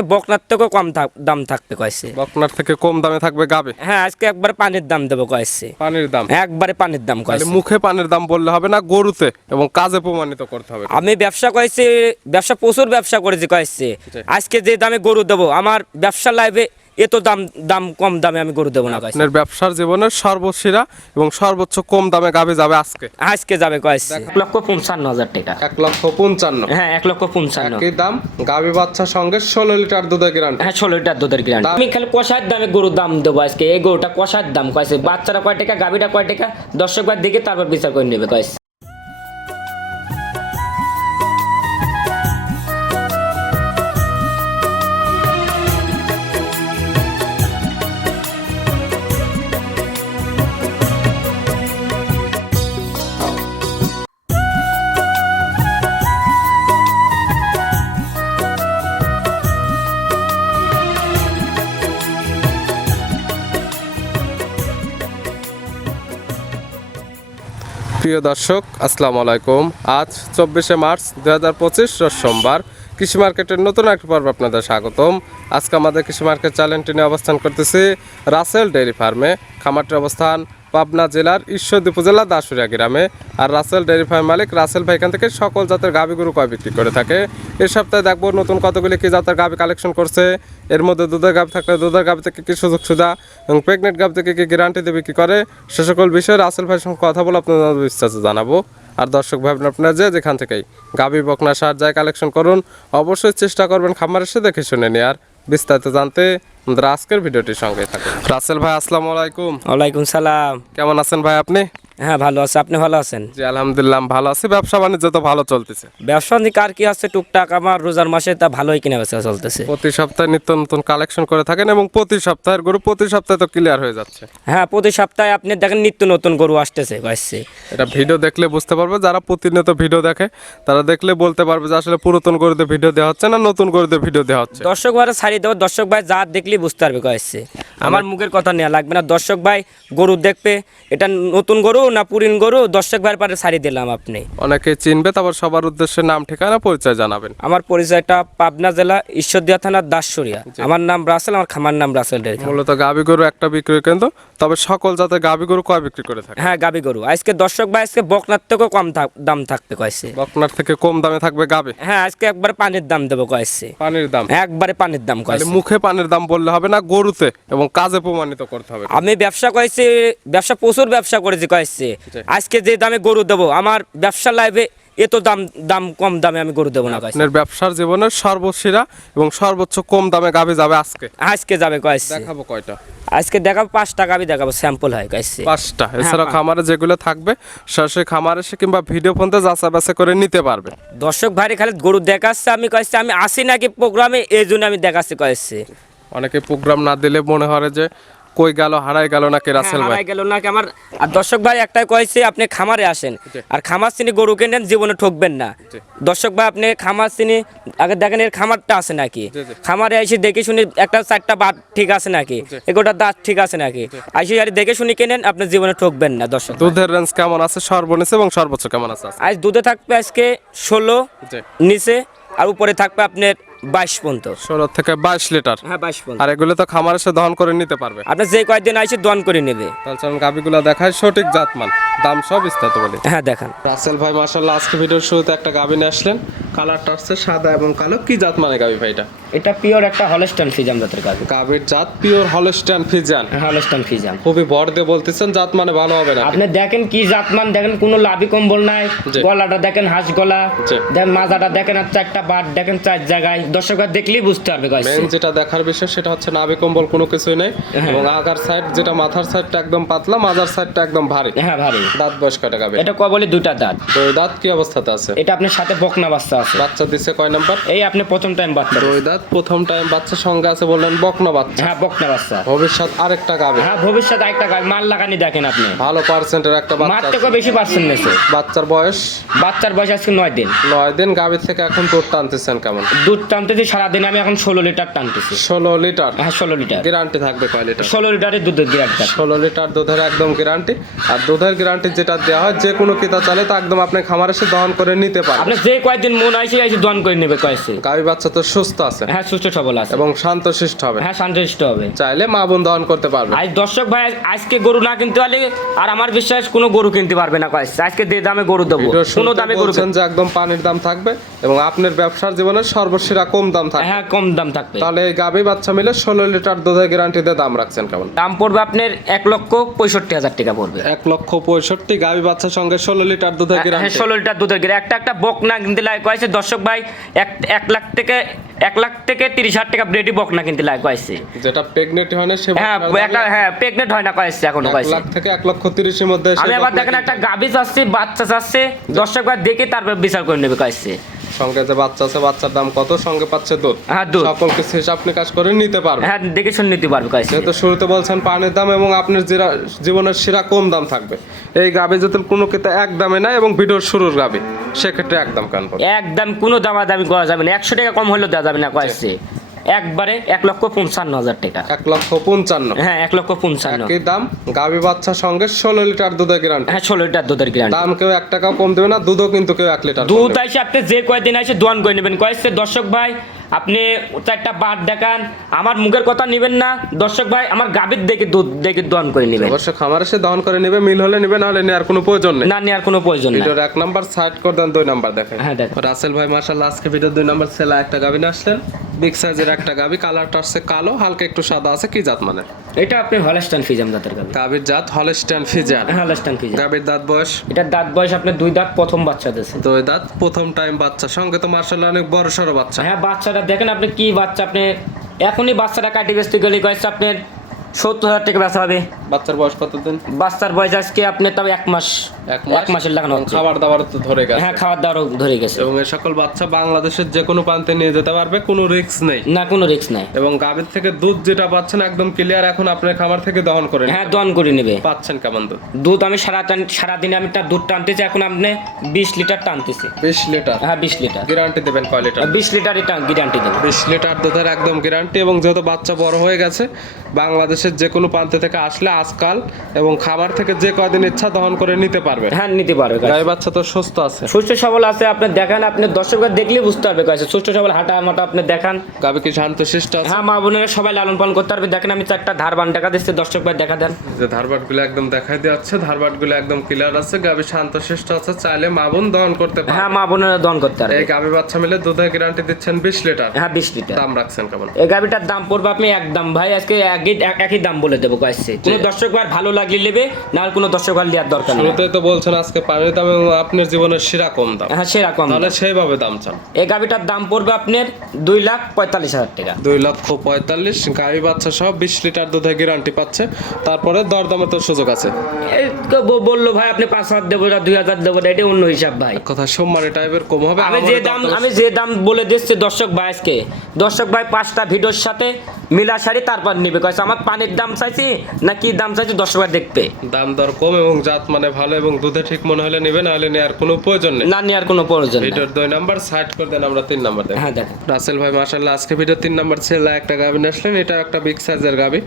বকনার থেকেও কম দাম থাকবে কয়েছে। বকনার থেকে কম দামে থাকবে গাবে? হ্যাঁ আজকে একবারে পানির দাম দেবো কয়েছে। পানির দাম? একবারে পানির দাম কয়েছে। মুখে পানির দাম বললে হবে না গরুতে এবং কাজে প্রমাণিত করতে হবে। আমি ব্যবসা করেছি ব্যবসা প্রচুর ব্যবসা করেছি কয়েছে। আজকে যে দামে গরু দেবো আমার ব্যবসা লাইবে এত দাম দাম কম দামে আমি গরু দেবো না আপনার ব্যবসার জীবনের সর্বসেরা এবং সর্বোচ্চ কম দামে গাবে যাবে আজকে? আজকে যাবে কয়েছে এক লক্ষ পঞ্চান্ন হাজার টাকা। এক লক্ষ পঞ্চান্ন। হ্যাঁ এক লক্ষ পঞ্চান্ন। একই দাম গাভী বাচ্চার সঙ্গে ষোলো লিটার দুধের গ্যারান্টি হ্যাঁ ষোলো লিটার দুধের গ্রান্ড আমি খালি কষার দামে গরুর দাম দেবো আজকে। এই গরুটা কষার দাম কয়েছে বাচ্চারা কয় টাকা গাভিটা কয় টাকা? দর্শক বার দিকে তারপর বিচার করে নেবে কয়েছে প্রিয় দর্শক, আসসালামু আলাইকুম। আজ চব্বিশে মার্চ দু হাজার পঁচিশ সোমবার। কৃষি মার্কেটের নতুন একটা পর্ব আপনাদের স্বাগতম। আজকে আমাদের কৃষি মার্কেট চ্যানেলটি নিয়ে অবস্থান করতেছি রাসেল ডেইরি ফার্মে। খামারটির অবস্থান পাবনা জেলার ঈশ্বরদী উপজেলা দাসুরিয়া গ্রামে। আর রাসেল ডেয়ারি ফার্ম মালিক রাসেল ভাই এখান থেকে সকল জাতের গাভী গরু কয় বিক্রি করে থাকে। এই সপ্তাহে দেখব নতুন কতগুলি কি জাতের গাভী কালেকশন করছে। এর মধ্যে দুধের গাভী থাকলে দুধের গাভী থেকে কী সুযোগ সুবিধা এবং প্রেগনেন্ট গাভী থেকে কী গ্যারান্টি দেবে কি করে, সে সকল বিষয়ে রাসেল ভাইয়ের সঙ্গে কথা বলে আপনাদের বিস্তারিত জানাব। আর দর্শক ভাবনা আপনারা যে যেখান থেকেই গাভী বকনা সার যায় কালেকশন করুন, অবশ্যই চেষ্টা করবেন খামার এসে দেখে শুনে নিয়ে আর বিস্তারিত জানতে আমাদের আজকের ভিডিওটির সঙ্গে থাকুন। রাসেল ভাই আসসালামু আলাইকুম। ওয়ালাইকুম সালাম। কেমন আছেন ভাই আপনি? হ্যাঁ ভালো আছে। আপনি ভালো আছেন? জি আলহামদুলিল্লাহ ভালো আছি। ব্যবসা বাণিজ্য তো ভালো চলতেছে। ব্যবসা নিয়ে কার কি আছে? টুকটাক আমার রোজার মাসে তা ভালোই কিনা বেচা চলতেছে। প্রতি সপ্তাহে নিত্য নতুন কালেকশন করে থাকেন এবং প্রতি সপ্তাহের গরু প্রতি সপ্তাহে তো ক্লিয়ার হয়ে যাচ্ছে। হ্যাঁ প্রতি সপ্তাহে আপনি দেখেন নিত্য নতুন গরু আসতেছে আসছে এটা ভিডিও দেখলে বুঝতে পারবে যারা প্রতিনিয়ত ভিডিও দেখে তারা দেখলে বলতে পারবে যে আসলে পুরাতন গরুতে ভিডিও দেওয়া হচ্ছে না নতুন গরুতে ভিডিও দেওয়া হচ্ছে। দর্শক ভাই ছাড়িয়ে দেবো। দর্শক ভাই যা দেখলেই বুঝতে পারবে কয়েছে আমার মুখের কথা নেওয়া লাগবে না। দর্শক ভাই গরু দেখবে এটা নতুন গরু না পুরিন গরু দর্শক ভাইয়ের পারে ছাড়িয়ে দিলাম আপনি। অনেকে চিনবে তারপর সবার উদ্দেশ্যে নাম ঠিকানা পরিচয় জানাবেন। আমার পরিচয়টা পাবনা জেলা ঈশ্বরদিয়া থানার দাসসরিয়া। আমার নাম রাসেল আমার খামার নাম রাসেল ফার্ম। মূলত গাভী গরু একটা বিক্রি কেন্দ্র তবে সকল জাতের গাভী গরু কয় বিক্রি করে থাকে? হ্যাঁ গাবি গরু। আজকে দর্শক ভাই আজকে বকনার থেকেও কম থাক- দাম থাকবে কয়েছে। বকনার থেকে কম দামে থাকবে গাভী হ্যাঁ আজকে একবারে পানির দাম দেবো কয়েছে। পানির দাম। একবারে পানির দাম তাহলে কয়েছে। মুখে পানির দাম বললে হবে না গরুতে এবং কাজে প্রমাণিত করতে হবে। আমি ব্যবসা করেছি ব্যবসা প্রচুর ব্যবসা করেছি কয়েছে। আজকে যে দামে গরু দেবো আমার ব্যবসা লাইবে এত দাম দাম কম দামে আমি গরু দেবো না আপনার ব্যবসার জীবনের সর্বসেরা এবং সর্বোচ্চ কম দামে গাভী যাবে আজকে। আজকে যাবে কয়েছে দেখাবো কয়টা? আজকে দেখাবো পাঁচ টাকা আমি দেখাবো স্যাম্পল হয় কয়েছে পাঁচটা। এছাড়া খামারে যেগুলো থাকবে সরাসরি খামারে এসে কিংবা ভিডিও ফোনতে যাচা বাছা করে নিতে পারবে। দর্শক ভাইরে খালি গরু দেখাচ্ছে আমি কয়েছে আমি আসি নাকি প্রোগ্রামে এই জন্য আমি দেখাচ্ছি কয়েছে অনেকে প্রোগ্রাম না দিলে মনে হয় যে কই গেল হারাই গেল নাকি রাসেল ভাই? হারাই গেল নাকি? আমার আর দর্শক ভাই একটাই কয়েছে আপনি খামারে আসেন। আর খামার চিনি গরু কেনেন জীবনে ঠকবেন না। দর্শক ভাই আপনি খামার চিনি আগে দেখেন এর খামারটা আছে নাকি? খামারে এসে দেখে শুনে একটা চারটা বাদ ঠিক আছে নাকি? এগোটা দাঁত ঠিক আছে নাকি? আইসি আর দেখে শুনে কেনেন আপনি জীবনে ঠকবেন না দর্শক দুধের রেঞ্জ কেমন আছে? সর্বনিম্ন এবং সর্বোচ্চ কেমন আছে? আজ দুধে থাকবে আজকে ষোলো। নিচে আর উপরে থাকবে আপনার বাইশ পর্যন্ত। ষোলো থেকে বাইশ লিটার। হ্যাঁ বাইশ পর্যন্ত। আর এগুলো তো খামার এসে দহন করে নিতে পারবে। আপনার যে কয়েকদিন আইসে দন করে নেবে। তাহলে গাভিগুলো দেখায় সঠিক জাতমান। দাম সব বিস্তারিত বলি। হ্যাঁ দেখান। রাসেল ভাই মার্শাল্লাহ আজকে ভিডিওর শুরুতে একটা গাভি নিয়ে আসলেন। কালারটা হচ্ছে সাদা এবং কালো। কি জাত মানে গাবি ভাইটা এটা? পিওর একটা হলস্টান ফিজাম জাতের কাজ গাভির জাত pure Holstein Friesian Holstein Friesian খুবই ভর দিয়ে বলতেছেন জাত মানে ভালো হবে না। আপনি দেখেন কি জাতমান দেখেন কোনো লাভি কম্বল নাই। গলাটা দেখেন হাঁস গলা। জি। দেখেন মাজাটা দেখেন আর চারটা বাট দেখেন চার জায়গায়। দর্শকরা দেখলেই বুঝতে পারবে guys। মেন যেটা দেখার বিষয় সেটা হচ্ছে নাভি কম্বল কোনো কিছুই নেই। এবং আগার সাইড যেটা মাথার সাইডটা একদম পাতলা মাজার সাইডটা একদম ভারী। হ্যাঁ ভারী। দাঁত বয়স কয়টা গাবে এটা ক বলে দুইটা দাঁত। দুই দাঁত কি অবস্থাতে আছে? এটা আপনার সাথে বকনা বাচ্চা আছে। বাচ্চা দিচ্ছে কয় নাম্বার? এই আপনি প্রথম টাইম বাচ্চা দুই দাঁত প্রথম টাইম বাচ্চার সঙ্গে আছে বললেন বকনা বাচ্চা। হ্যাঁ বকনা বাচ্চা। ভবিষ্যৎ আরেকটা গাবে। হ্যাঁ গাছ মাল লাগানি দেখেন আপনি। ভালো পার্সেন্টের একটা মার বাচ্চা থেকে। বেশি পার্সেন্ট নেছে? বাচ্চার বয়স? বাচ্চার বয়স আজকে নয় দিন। নয় দিন গাভীর থেকে এখন দুধ টানতেছেন কেমন? দুধ টানতেছি সারাদিনে আমি এখন ষোলো লিটার টানতেছি। ষোলো লিটার? হ্যাঁ ষোলো লিটার। গ্যারান্টি থাকবে কয় লিটার? ষোলো লিটারের দুধের গ্রামটা ষোলো লিটার দুধের একদম গ্যারান্টি আর দুধের গ্যারান্টি যেটা দেওয়া হয় যে কোনো কিতা চালে তা একদম আপনি খামার এসে দহন করে নিতে পারেন। আপনি যে কয়েকদিন মন আইসে আইসে দন করে নেবে কয়েছে। গাভী বাচ্চা তো সুস্থ আছে। হ্যাঁ সুস্থ সবল আছে। এবং শান্তশিষ্ট হবে। হ্যাঁ শান্তশিষ্ট হবে। চাইলে মা বোন দহন করতে পারবে। আজ দর্শক ভাই আজকে গরু না কিনতে পারলে আর আমার বিশ্বাস কোনো গরু কিনতে পারবে না কয়েছে। আজকে যে দামে গরু দেবো কোনো দামে গরু যে একদম পানির দাম থাকবে এবং আপনার ব্যবসার জীবনে সর্বসেরা কম দাম থাকবে। হ্যাঁ কম দাম থাকবে। তাহলে গাভী বাচ্চা মিলে ষোলো লিটার দুধের গ্যারান্টিতে দাম রাখছেন কেমন? দাম পড়বে আপনার এক লক্ষ পঁয়ষট্টি হাজার টাকা পড়বে। এক লক্ষ পঁয়ষট্টি গাভী বাচ্চার সঙ্গে ষোলো লিটার দুধের হ্যাঁ ষোলো লিটার দুধের গ্রাম একটা একটা বক না কিনতে লাগে কয়েছে দর্শক ভাই এক এক লাখ থেকে এক লাখ থেকে তিরিশ হাজার টাকা ব্রেডি বক না কিনতে লাগে কয়েছে যেটা প্রেগনেন্ট হয় না সে হ্যাঁ একটা হ্যাঁ প্রেগনেন্ট হয় না কয়েছে এখনও এক কয়েছে। লাখ থেকে এক লক্ষ তিরিশের মধ্যে আমি আবার দেখেন একটা গাভী চাচ্ছে বাচ্চা চাচ্ছে। দর্শক ভাই দেখে তারপর বিচার করে নেবে কয়েছে। সঙ্গে যে বাচ্চা আছে বাচ্চার দাম কত? সঙ্গে পাচ্ছে দুধ। হ্যাঁ দুধ। সকল কিছু হিসাব কাজ করে নিতে পারবে। হ্যাঁ দেখে শুনে নিতে পারবে কয়েছে যেহেতু শুরুতে বলছেন পানির দাম এবং আপনার জিরা- জীবনের সেরা কম দাম থাকবে। এই গাবে যদি কোনো কিন্তু এক দামে না এবং ভিডিওর শুরুর গাবে সেক্ষেত্রে একদম কান একদম কোনো দামা দামি করা যাবে না। একশো টাকা কম হলেও দেওয়া যাবে না কয়েছে একবারে এক লক্ষ পঞ্চান্ন হাজার টাকা। এক লক্ষ পঞ্চান্ন। হ্যাঁ এক লক্ষ পঞ্চান্ন। একই দাম গাভী বাচ্চার সঙ্গে ষোলো লিটার দুধের গ্যারান্টি হ্যাঁ ষোলো লিটার দুধের গ্রান্ড দাম কেউ এক টাকাও কম দেবে না দুধও কিন্তু কেউ এক লিটার দুধ। আইসে আপনি যে কয়দিন আইসে দোয়ান করে নেবেন। কয়েছে দর্শক ভাই আপনি চারটা বাদ দেখান আমার মুখের কথা নেবেন না। দর্শক ভাই আমার গাভীর দেখে দুধ দেখে দোয়ান করে নেবেন। অবশ্য খামার এসে দহন করে নেবে মিল হলে নেবে নাহলে নেওয়ার কোনো প্রয়োজন নেই। না নেওয়ার কোনো প্রয়োজন নেই। ভিডিওর এক নাম্বার সাইড করে দেন দুই নাম্বার দেখেন হ্যাঁ দেখো রাসেল ভাই মার্শাল্লাহ আজকে ভিডিও দুই নাম্বার ছেলে একটা গাভী নিয়ে আসলেন। বিগ সাইজের একটা গাবি কালারটা আসছে কালো হালকা একটু সাদা আছে কি জাত মানে? এটা আপনি হলস্টাইন ফিজাম জাতের গাবি। গাবির জাত হলস্টাইন ফিজাম হলস্টাইন ফিজাম গাবির দাঁত বয়স? এটা দাঁত বয়স আপনি দুই দাঁত প্রথম বাচ্চা দিয়েছে দুই দাঁত প্রথম টাইম বাচ্চা। সঙ্গে তো মার্শাল্লাহ অনেক বড় সড়ো বাচ্চা। হ্যাঁ বাচ্চাটা দেখেন আপনি কি বাচ্চা আপনি এখনই বাচ্চাটা কাটি বেচতে গেলে কয়েছে আপনার সত্তর হাজার টাকা বেচা হবে। বাচ্চার বয়স কতদিন? বাচ্চার বয়স আজকে আপনি তবে এক মাস। এক মাস? এক মাসের লাগানো খাবার দাবার তো ধরে গেছে। হ্যাঁ খাবার দাবারও ধরে গেছে। এবং এই সকল বাচ্চা বাংলাদেশের যে কোনো প্রান্তে নিয়ে যেতে পারবে কোনো রিস্ক নেই। না কোনো রিস্ক নাই। এবং গাভীর থেকে দুধ যেটা পাচ্ছেন একদম ক্লিয়ার এখন আপনার খামার থেকে দহন করে হ্যাঁ দন করে নেবে। পাচ্ছেন কেমন দুধ? দুধ আমি সারা সারাদিনে আমি তার দুধ টানতেছি এখন আপনি বিশ লিটার টানতেছি। বিশ লিটার? হ্যাঁ বিশ লিটার। গ্যারান্টি দেবেন কয় লিটার? বিশ লিটারই গ্যারান্টি দেবো বিশ লিটার দুধের একদম গ্যারান্টি এবং যেহেতু বাচ্চা বড় হয়ে গেছে বাংলাদেশের যে কোনো প্রান্ত থেকে আসলে আজকাল এবং খাবার থেকে যে কদিন ইচ্ছা দহন করে নিতে পারবে। হ্যাঁ নিতে পারবে। গাই বাচ্চা তো সুস্থ আছে। সুস্থ সবল আছে আপনি দেখান আপনি দর্শকরা দেখলে বুঝতে পারবে কাছে সুস্থ সবল হাঁটা মাটা আপনি দেখান। গাবে কি শান্ত শিষ্ট আছে? হ্যাঁ মা বোনেরা সবাই লালন পালন করতে পারবে। দেখেন আমি চারটা ধারবান টাকা দিচ্ছি দর্শক ভাই দেখা দেন। যে ধারবাটগুলো একদম দেখাই দেওয়া হচ্ছে ধারবাটগুলো একদম ক্লিয়ার আছে। গাবে শান্ত শিষ্ট আছে চাইলে মা বোন দহন করতে পারে হ্যাঁ মা বোনেরা দন করতে পারবে। এই গাবি বাচ্চা মিলে দুধের গ্যারান্টি দিচ্ছেন বিশ লিটার। হ্যাঁ বিশ লিটার। দাম রাখছেন কেমন এই গাভিটার দাম পড়বে আপনি একদম ভাই আজকে এক- একই দাম বলে দেবো কয়েছে। কোনো দর্শক ভাই ভালো লাগলে নেবে না আর কোনো দর্শক ভাই নেওয়ার দরকার নেই। শুরুতেই তো বলছেন আজকে পানির দাম এবং আপনার জীবনের সেরা কম দাম। হ্যাঁ সেরকম তাহলে সেইভাবে দাম চান। এই গাভিটার দাম পড়বে আপনার দুই লাখ পঁয়তাল্লিশ হাজার টাকা। দুই লক্ষ পঁয়তাল্লিশ গাড়ি বাচ্চা সহ বিশ লিটার দুধের গ্যারান্টি পাচ্ছে। তারপরে দরদামে তো সুযোগ আছে। এই তো বলল ভাই আপনি পাঁচ হাজার দেবো না দুই হাজার দেবো না এটা অন্য হিসাব ভাই। কথা সোমবারে টাইপের কম হবে আমি যে দাম আমি যে দাম বলে দিচ্ছি দর্শক ভাইকে দর্শক ভাই পাঁচটা ভিডিওর সাথে মিলা শাড়ি তারপর নিবে। কয়েছে আমার পানির দাম চাইছি না কি দাম চাইছি দশ টাকা দেখতে? দাম দর কম এবং জাত মানে ভালো এবং দুধে ঠিক মনে হলে নিবে না হলে নেওয়ার কোনো প্রয়োজন নেই। না নেওয়ার কোনো প্রয়োজন নেই। ভিডিওর দুই নাম্বার সাইড করে দেন আমরা তিন নাম্বার দেখ হ্যাঁ দেখ রাসেল ভাই মাশাল্লাহ আজকে ভিডিও তিন নাম্বার ছেলে একটা গাবি নিয়ে আসলেন এটা একটা বিগ সাইজের গাবি।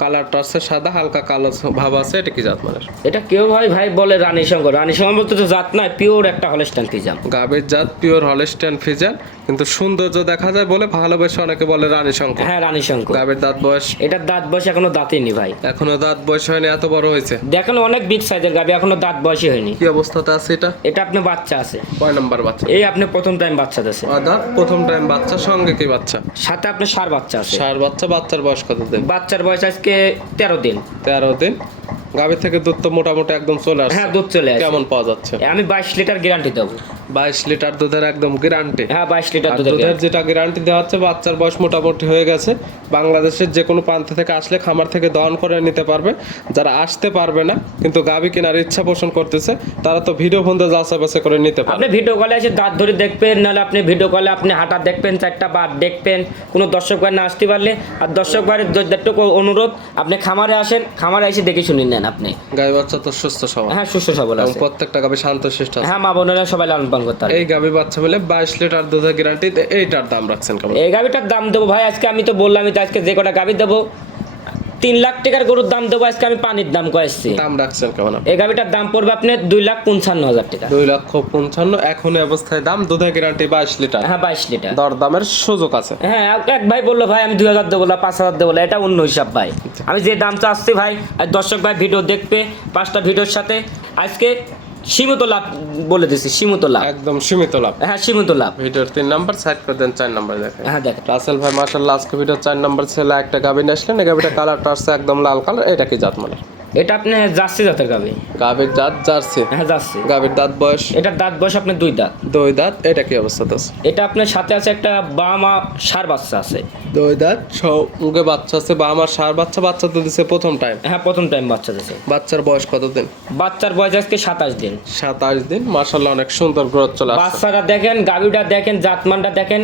কালারটা আছে সাদা হালকা কালো ভাব আছে এটা কি জাত মানে এটা কেউ ভাই ভাই বলে রানী শঙ্কর। রানী শঙ্কর বলতে তো জাত নয় পিওর একটা হলেস্টান পিজাম গাবের জাত পিওর হলস্টেন ফিজার কিন্তু সৌন্দর্য দেখা যায় বলে ভালোবেসে অনেকে বলে রানী শঙ্কর। হ্যাঁ রানী শঙ্কর। গাবের দাঁত বয়স? এটার দাঁত বয়স এখনও দাঁতই নি ভাই। এখনও দাঁত বয়স হয়নি এত বড় হয়েছে? দেখেন অনেক বিগ সাইজের গাবি এখনও দাঁত বয়সই হয়নি। কি অবস্থাতে আছে এটা? এটা আপনার বাচ্চা আছে। কয় নাম্বার বাচ্চা? এই আপনি প্রথম টাইম বাচ্চা দিয়েছে দাঁত প্রথম টাইম বাচ্চা সঙ্গে কি বাচ্চা? সাথে আপনার সার বাচ্চা আছে। সার বাচ্চা বাচ্চার বয়স কত দিন? বাচ্চার বয়স আজকে তেরো দিন। তেরো দিন? গাভীর থেকে দুধ তো মোটামুটি একদম চলে আসে হ্যাঁ দুধ চলে আসে কেমন পাওয়া যাচ্ছে? আমি বাইশ লিটার গ্যারান্টি দেবো। বাইশ লিটার দুধের একদম গ্যারান্টি হ্যাঁ বাইশ লিটার দুধের যেটা গ্যারান্টি দেওয়া হচ্ছে বাচ্চার বয়স মোটামুটি হয়ে গেছে। বাংলাদেশের যে কোনো প্রান্ত থেকে আসলে খামার থেকে দহন করে নিতে পারবে। যারা আসতে পারবে না কিন্তু গাভী কেনার ইচ্ছা পোষণ করতেছে তারা তো ভিডিও ফোনতে যাচা বাছা করে নিতে পারবে। আপনি ভিডিও কলে এসে দাঁত ধরে দেখবেন নাহলে আপনি ভিডিও কলে আপনি হাঁটা দেখবেন চারটা বার দেখবেন। কোনো দর্শক ভাই না আসতে পারলে আর দর্শক ভাইয়ের যেটুকু অনুরোধ আপনি খামারে আসেন খামারে এসে দেখে শুনে নেন আপনি। গাই বাচ্চা তো সুস্থ সবাই হ্যাঁ সুস্থ সবল প্রত্যেকটা গাভী শান্ত শিষ্ট হ্যাঁ মা বোনেরা সবাই লালন পালন করতে পারবে এই গাভী বাচ্চা বলে বাইশ লিটার দুধের গ্যারান্টি এইটার দাম রাখছেন কেমন? এই গাভিটার দাম দেবো ভাই আজকে আমি তো বললাম তো আজকে যে কটা গাভি দেবো তিন লাখ টাকার গরুর দাম দেবো আজকে আমি পানির দাম কয়েছি দাম রাখছেন কেমন এই গাভিটার দাম পড়বে আপনার দুই লাখ পঞ্চান্ন হাজার টাকা। দুই লক্ষ পঞ্চান্ন এখন অবস্থায় দাম দুধের গ্যারান্টি বাইশ লিটার। হ্যাঁ বাইশ লিটার। দর দামের সুযোগ আছে। হ্যাঁ এক- এক ভাই বলল ভাই আমি দুই হাজার দেবো না পাঁচ হাজার দেবো না এটা অন্য হিসাব ভাই। আমি যে দাম চাচ্ছি ভাই আর দর্শক ভাই ভিডিও দেখবে পাঁচটা ভিডিওর সাথে। আজকে সীমিত লাভ বলে দিছি সীমিত লাভ একদম সীমিত লাভ হ্যাঁ সীমিত লাভ ভিডিওর তিন নাম্বার সাইড করে দেন চার নাম্বার দেখেন। হ্যাঁ দেখ রাসেল ভাই মার্শাল্লাহ আজকে ভিডিও চার নাম্বার ছেলে একটা গাভী নিয়ে আসলেন এই গাভীটা কালারটা আসছে একদম লাল কালার এটা কি জাত মানে এটা আপনি জার্সি জাতের গাবি? গাভীর জাত জার্সি। হ্যাঁ জার্সি। গাভীর দাঁত বয়স? এটার দাঁত বয়স আপনার দুই দাঁত। দুই দাঁত এটা কি অবস্থাতে আছে এটা আপনার সাথে আছে একটা বামা সার বাচ্চা আছে। দুই দাঁত সঙ্গে বাচ্চা আছে বা আমার সার বাচ্চা বাচ্চা তো দিছে প্রথম টাইম হ্যাঁ প্রথম টাইম বাচ্চা দিছে। বাচ্চার বয়স কতদিন? বাচ্চার বয়স আজকে সাতাশ দিন। সাতাশ দিন মার্শাল্লাহ অনেক সুন্দর গ্রোথ চলে বাচ্চারা দেখেন গাভিটা দেখেন জাতমানটা দেখেন।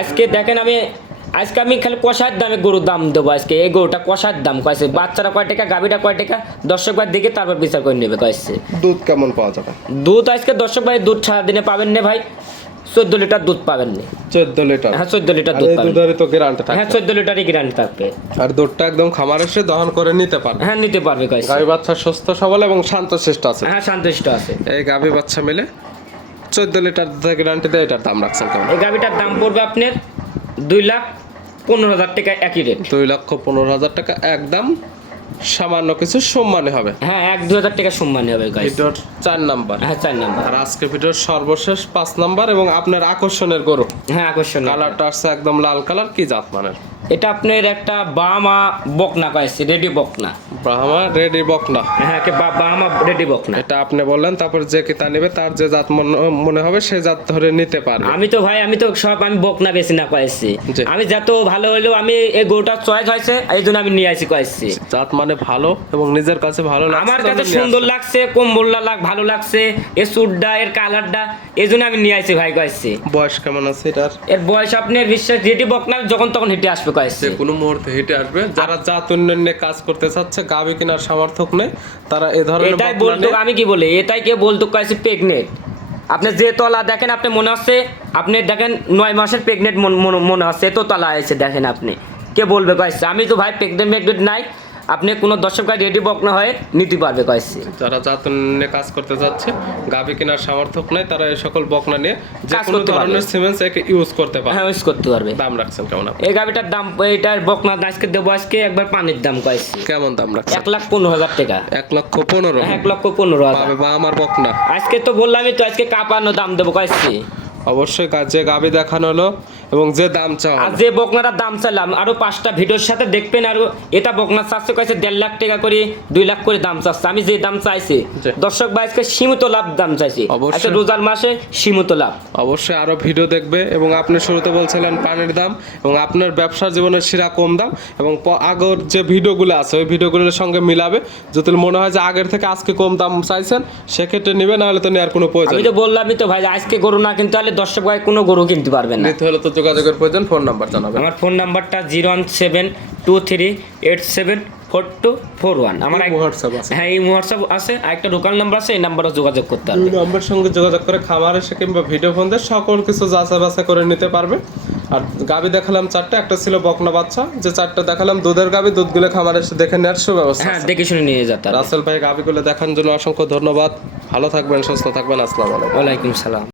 আজকে দেখেন আমি আজকে আমি খালি কষার দামে গরুর দাম দেবো আজকে। এই গরুটা কষার দাম কয়েছে। বাচ্চারা কয় টাকা গাভিটা কয় টাকা? দর্শক ভাই দেখে তারপর বিচার করে নেবে কয়েছে। দুধ কেমন পাওয়া যাবে? দুধ আজকে দর্শক ভাই দুধ সারাদিনে পাবেন না ভাই। চোদ্দ লিটার দুধ পাবেন না। চোদ্দ লিটার? হ্যাঁ চোদ্দ লিটার দুধ পাবেন। দুধেরই তো গ্যারান্টি হ্যাঁ থাকে চোদ্দ লিটারই গ্যারান্টি থাকবে। আর দুধটা একদম খামার এসে দহন করে নিতে পারবে। হ্যাঁ নিতে পারবে কয়েছে। গাভী বাচ্চা সুস্থ সবল এবং শান্তশিষ্ট আছে। হ্যাঁ শান্তিষ্ট আছে। এই গাভী বাচ্চা মিলে চোদ্দ লিটার দুধের গ্যারান্টি দিয়ে এটার দাম রাখছেন কেমন? এই গাভিটার দাম পড়বে আপনার দুই লাখ পনেরো হাজার টাকা একই রেট দুই লক্ষ পনেরো হাজার টাকা একদম সামান্য কিছু সম্মানে হবে। হ্যাঁ এক দু হাজার টাকা সম্মানে হবে ভিডিওর চার নাম্বার। হ্যাঁ চার নাম্বার। আর আজকে ভিডিওর সর্বশেষ পাঁচ নাম্বার এবং আপনার আকর্ষণের গরু। হ্যাঁ আকর্ষণ কালারটা আসছে একদম লাল কালার কি জাত মানের এটা আপনার একটা বামা বকনা কয়েছে রেডি বকনা। ব্রাহ্মা রেডি বকনা। হ্যাঁ কে বা- বামা রেডি বকনা। এটা আপনি বললেন তারপর যে কিতা নেবে তার যে জাত মন- মনে হবে সে জাত ধরে নিতে পারবে। আমি তো ভাই আমি তো সব আমি বকনা বেশি না কয়েছি। জি। আমি যত ভালো হইলেও আমি এই গরুটা চয়েস হয়েছে এই জন্য আমি নিয়ে আসি কয়েছি। জাত মানে ভালো এবং নিজের কাছে ভালো লাগছে আমার কাছে নিয়ে সুন্দর। লাগছে কম্বলটা লাগ ভালো লাগছে এর সুটটা এর কালারটা এই জন্য আমি নিয়ে আসি ভাই কয়েছি। বয়স কেমন আছে এটার? এর বয়স আপনার বিশ্বাস রেডি বকনা যখন তখন হেঁটে আসবে। যে কোনো মুহূর্তে হেঁটে আসবে। যারা জাত উন্নয়নে কাজ করতে চাচ্ছে গাবি কেনার নেই তারা এ ধরনের এটাই বলতো আমি কি বলি? এটাই কে বলতো কয়েছে প্রেগনেন্ট আপনি যে তলা দেখেন আপনি মনে হচ্ছে আপনি দেখেন নয় মাসের প্রেগনেন্ট মনে হচ্ছে এত তলা আছে দেখেন আপনি। কে বলবে কয়েছে আমি তো ভাই প্রেগনেন্ট মেগনেন্ট নাই আপনি কোনো দর্শক ভাই রেডি বক না হয়ে নিতে পারবে কয়েছে। যারা জাত উন্নয়নে কাজ করতে যাচ্ছে গাবি কেনার সামর্থ্য নেই তারা এই সকল বকনা নিয়ে যে কোনো ধরনের সিমেন্স একে ইউজ করতে পারে হ্যাঁ ইউজ করতে পারবে। দাম রাখছেন কেমন এই গাড়িটার দাম এইটার বকনা আজকে দেবো আজকে একবার পানির দাম কয়েছে। কেমন দাম রাখছেন? এক লাখ পনেরো হাজার টাকা। এক লক্ষ পনেরো। হ্যাঁ, এক লক্ষ পনেরো হাজার। বা আমার বকনা আজকে তো বললামই তো আজকে কাপানো দাম দেবো কয়েছি। অবশ্যই কাজে গাবি দেখানো হলো এবং যে দাম চাওয়া আর যে বকনাটার দাম চাইলাম আরও পাঁচটা ভিডিওর সাথে দেখবেন আর এটা বকনা চাচ্ছে কয়েছে দেড় লাখ টাকা করে দুই লাখ করে দাম চাচ্ছে। আমি যে দাম চাইছি। দর্শক ভাই আজকে সীমিত লাভ দাম চাইছি। অবশ্যই। রোজার মাসে সীমিত লাভ। অবশ্যই আরও ভিডিও দেখবে এবং আপনি শুরুতে বলছিলেন পানের দাম এবং আপনার ব্যবসার জীবনের সেরা কম দাম এবং আগের যে ভিডিওগুলো আছে ওই ভিডিওগুলোর সঙ্গে মিলাবে। যদি মনে হয় যে আগের থেকে আজকে কম দাম চাইছেন সেক্ষেত্রে নেবে না হলে তো নেওয়ার কোনো প্রয়োজন আমি তো বললামই তো ভাই আজকে গরু না কিনতে হলে দর্শক ভাই কোনো গরু কিনতে পারবেন না। নিতে হলে তো যোগাযোগের প্রয়োজন ফোন নাম্বার জানাবেন। আমার ফোন নাম্বারটা zero one seven two three eight seven four two four one. আমার হোয়াটসঅ্যাপ আছে। হ্যাঁ এই হোয়াটসঅ্যাপ আছে একটা লোকাল নাম্বার আছে এই নাম্বারও যোগাযোগ করতে হবে দুই নম্বর সঙ্গে যোগাযোগ করে খামার এসে কিংবা ভিডিও ফোন দিয়ে সকল কিছু যাচাই বাছাই করে নিতে পারবে। আর গাবি দেখালাম চারটা একটা ছিল বকনা বাচ্চা। যে চারটা দেখালাম দুধের গাবি দুধগুলো খামার এসে দেখে নেওয়ার সুব্যবস্থা হ্যাঁ দেখে শুনে নিয়ে যেতে রাসেল ভাই গাবিগুলো দেখার জন্য অসংখ্য ধন্যবাদ। ভালো থাকবেন সুস্থ থাকবেন আসসালামু আলাইকুম। ওয়ালাইকুম সালাম।